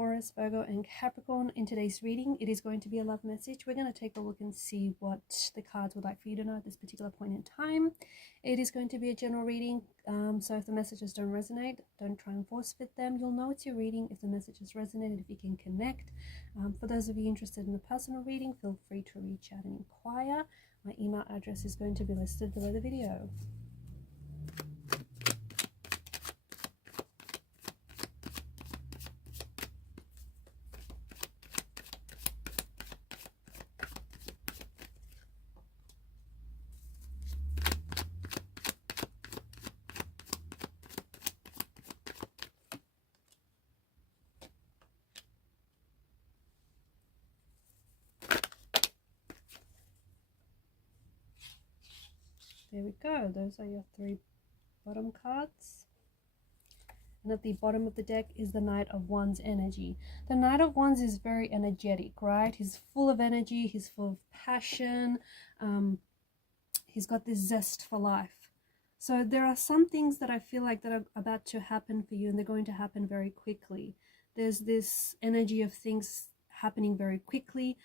Taurus, Virgo, and Capricorn. In today's reading, it is going to be a love message. We're going to take a look and see what the cards would like for you to know at this particular point in time. It is going to be a general reading, so if the messages don't resonate, don't try and force fit them. You'll know it's your reading if the messages resonate, if you can connect. For those of you interested in a personal reading, feel free to reach out and inquire. My email address is going to be listed below the video. There we go. Those are your three bottom cards. And at the bottom of the deck is the Knight of Wands energy. The Knight of Wands is very energetic, right? He's full of energy. He's full of passion. He's got this zest for life. So there are some things that I feel like that are about to happen for you, and they're going to happen very quickly. There's this energy of things happening very quickly.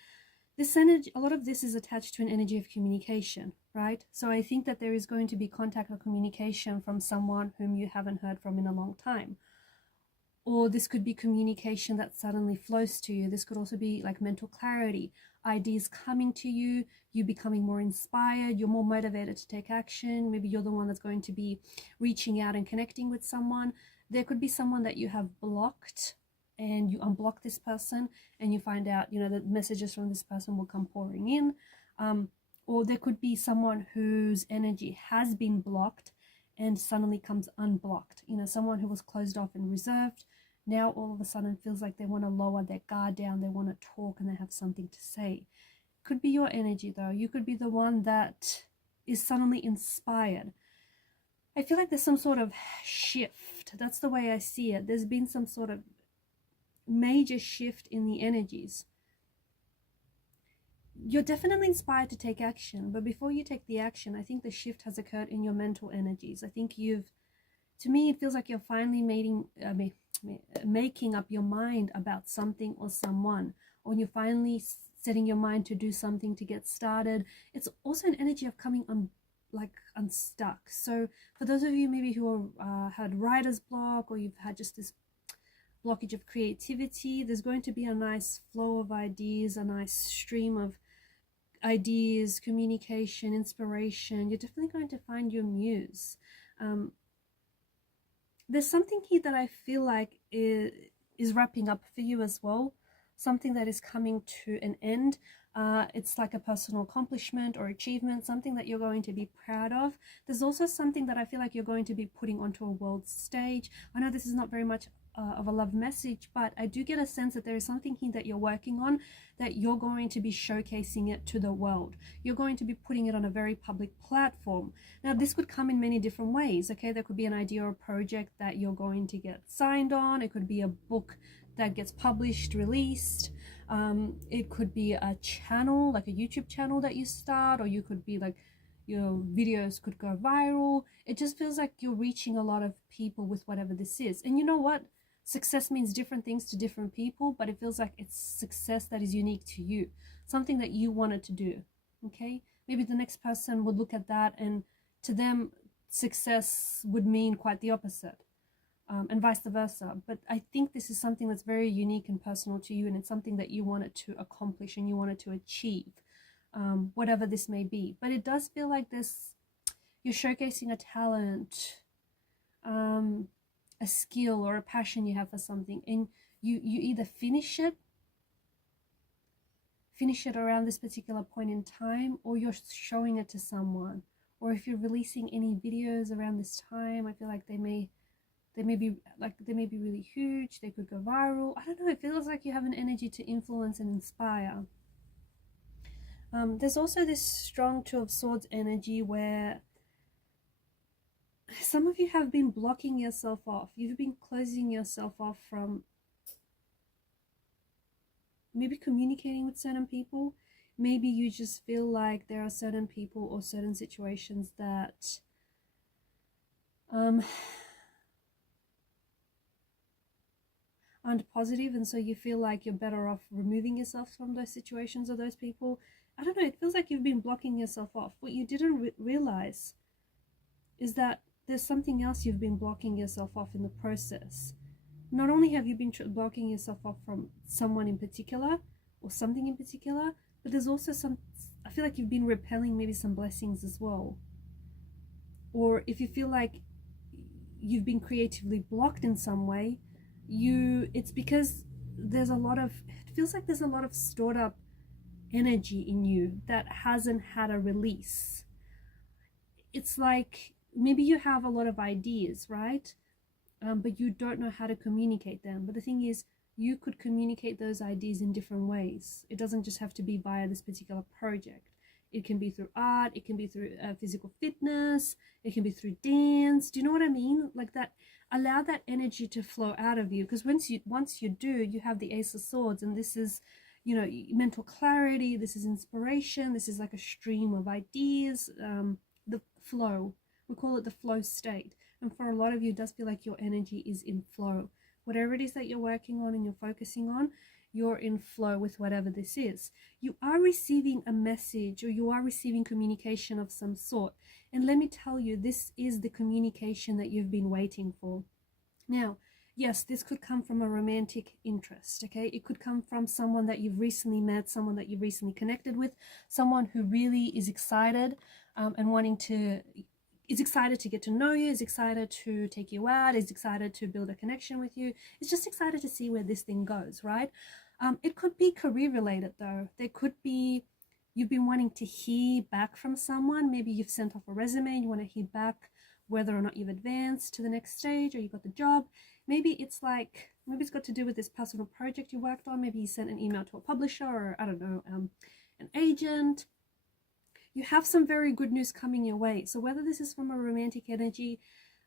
This energy, a lot of this is attached to an energy of communication, right? So I think that there is going to be contact or communication from someone whom you haven't heard from in a long time. Or this could be communication that suddenly flows to you. This could also be like mental clarity, ideas coming to you, you becoming more inspired, you're more motivated to take action. Maybe you're the one that's going to be reaching out and connecting with someone. There could be someone that you have blocked, and you unblock this person and you find out, you know, that messages from this person will come pouring in. Or there could be someone whose energy has been blocked and suddenly comes unblocked. You know, someone who was closed off and reserved, now all of a sudden feels like they want to lower their guard down, they want to talk and they have something to say. Could be your energy though. You could be the one that is suddenly inspired. I feel like there's some sort of shift. That's the way I see it. There's been some sort of major shift in the energies. You're definitely inspired to take action, but before you take the action, I think the shift has occurred in your mental energies. I think to me, it feels like you're finally making up your mind about something or someone, or you're finally setting your mind to do something, to get started. It's also an energy of coming unstuck. So for those of you maybe who had writer's block, or you've had just this blockage of creativity, there's going to be a nice flow of ideas, a nice stream of ideas, communication, inspiration. You're definitely going to find your muse. There's something here that I feel like is wrapping up for you as well, something that is coming to an end. It's like a personal accomplishment or achievement, something that you're going to be proud of. There's also something that I feel like you're going to be putting onto a world stage. I know this is not very much of a love message, but I do get a sense that there is something here that you're working on, that you're going to be showcasing it to the world. You're going to be putting it on a very public platform. Now this could come in many different ways, okay? There could be an idea or a project that you're going to get signed on. It could be a book that gets published, released. It could be a channel, like a YouTube channel that you start, or you could be like, your videos could go viral. It just feels like you're reaching a lot of people with whatever this is. And you know what? Success means different things to different people, but it feels like it's success that is unique to you, something that you wanted to do, okay? Maybe the next person would look at that, and to them, success would mean quite the opposite, and vice versa. But I think this is something that's very unique and personal to you, and it's something that you wanted to accomplish and you wanted to achieve, whatever this may be. But it does feel like you're showcasing a talent, a skill or a passion you have for something, and you either finish it around this particular point in time, or you're showing it to someone. Or if you're releasing any videos around this time, I feel like they may be really huge, they could go viral. I don't know, it feels like you have an energy to influence and inspire. There's also this strong Two of Swords energy where some of you have been blocking yourself off. You've been closing yourself off from maybe communicating with certain people. Maybe you just feel like there are certain people or certain situations that aren't positive, and so you feel like you're better off removing yourself from those situations or those people. I don't know, it feels like you've been blocking yourself off. What you didn't realize is that there's something else you've been blocking yourself off in the process. Not only have you been blocking yourself off from someone in particular or something in particular, but there's also I feel like you've been repelling maybe some blessings as well. Or if you feel like you've been creatively blocked in some way, it's because there's it feels like there's a lot of stored up energy in you that hasn't had a release. It's like maybe you have a lot of ideas, right? But you don't know how to communicate them. But the thing is, you could communicate those ideas in different ways. It doesn't just have to be via this particular project. It can be through art, it can be through physical fitness, it can be through dance. Do you know what I mean? Like that, allow that energy to flow out of you. Because once you do, you have the Ace of Swords, and this is, you know, mental clarity, this is inspiration, this is like a stream of ideas, the flow. We call it the flow state. And for a lot of you, it does feel like your energy is in flow. Whatever it is that you're working on and you're focusing on, you're in flow with whatever this is. You are receiving a message, or you are receiving communication of some sort. And let me tell you, this is the communication that you've been waiting for. Now, yes, this could come from a romantic interest, okay? It could come from someone that you've recently met, someone that you've recently connected with, someone who really is excited and is excited to get to know you, is excited to take you out, is excited to build a connection with you, is just excited to see where this thing goes, right? It could be career related though. There could be, you've been wanting to hear back from someone. Maybe you've sent off a resume and you want to hear back whether or not you've advanced to the next stage or you got the job. Maybe it's got to do with this personal project you worked on. Maybe you sent an email to a publisher or, I don't know, an agent. You have some very good news coming your way. So whether this is from a romantic energy,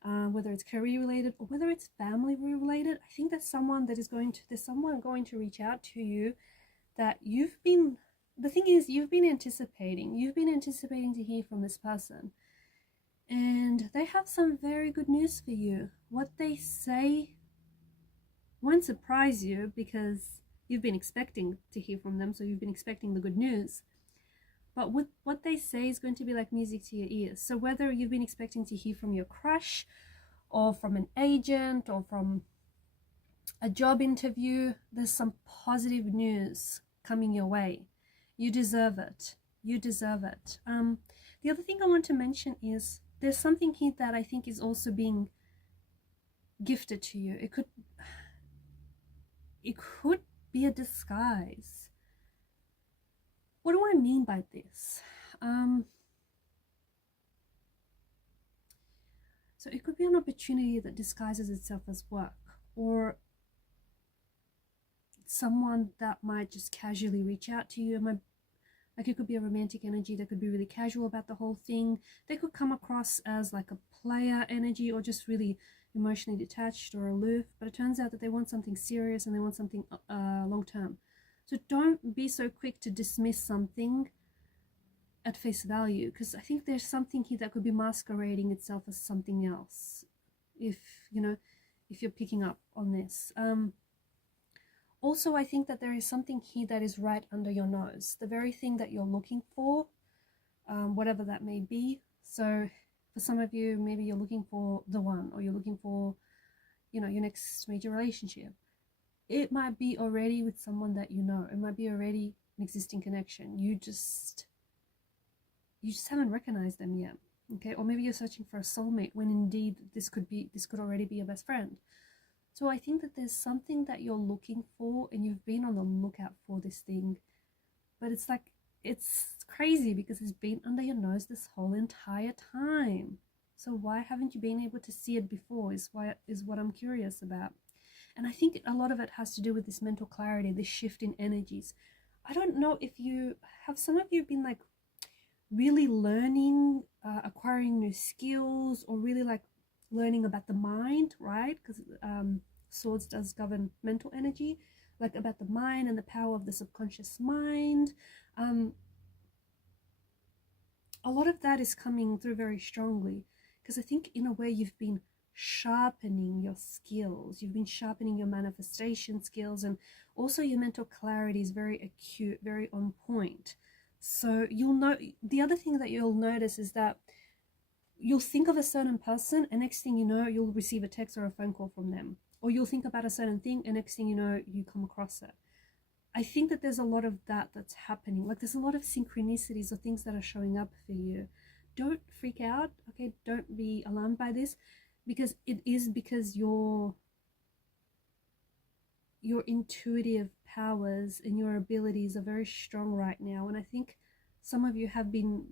whether it's career related or whether it's family related, I think there's someone going to reach out to you that the thing is, you've been anticipating to hear from this person, and they have some very good news for you. What they say won't surprise you because you've been expecting to hear from them, so you've been expecting the good news. But what they say is going to be like music to your ears. So whether you've been expecting to hear from your crush or from an agent or from a job interview, there's some positive news coming your way. You deserve it. You deserve it. The other thing I want to mention is there's something here that I think is also being gifted to you. It could be a disguise. What do I mean by this? So it could be an opportunity that disguises itself as work, or someone that might just casually reach out to you. Like it could be a romantic energy that could be really casual about the whole thing. They could come across as like a player energy or just really emotionally detached or aloof, but it turns out that they want something serious and they want something long term. So don't be so quick to dismiss something at face value, because I think there's something here that could be masquerading itself as something else, if you're picking up on this. Also, I think that there is something here that is right under your nose, the very thing that you're looking for, whatever that may be. So for some of you, maybe you're looking for the one, or you're looking for, your next major relationship. It might be already with someone that you know. It might be already an existing connection. You just haven't recognized them yet. Okay, or maybe you're searching for a soulmate when indeed this could already be your best friend. So I think that there's something that you're looking for and you've been on the lookout for this thing. But it's crazy because it's been under your nose this whole entire time. So why haven't you been able to see it before is what I'm curious about. And I think a lot of it has to do with this mental clarity, this shift in energies. I don't know if some of you have been like really learning, acquiring new skills, or really like learning about the mind, right? Because swords does govern mental energy, like about the mind and the power of the subconscious mind. A lot of that is coming through very strongly, because I think in a way you've been sharpening your skills. You've been sharpening your manifestation skills, and also your mental clarity is very acute, very on point. So you'll know, the other thing that you'll notice is that you'll think of a certain person, and next thing you know, you'll receive a text or a phone call from them. Or you'll think about a certain thing, and next thing you know, you come across it. I think that there's a lot of that's happening. Like, there's a lot of synchronicities or things that are showing up for you. Don't freak out, okay? Don't be alarmed by this, because it is because your intuitive powers and your abilities are very strong right now. And I think some of you have been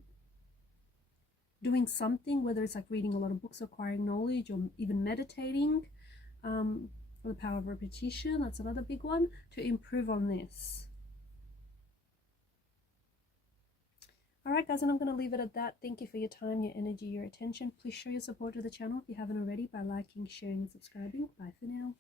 doing something, whether it's like reading a lot of books, acquiring knowledge, or even meditating, the power of repetition, that's another big one, to improve on this. All right, guys, and I'm going to leave it at that. Thank you for your time, your energy, your attention. Please show your support to the channel if you haven't already by liking, sharing, and subscribing. Bye for now.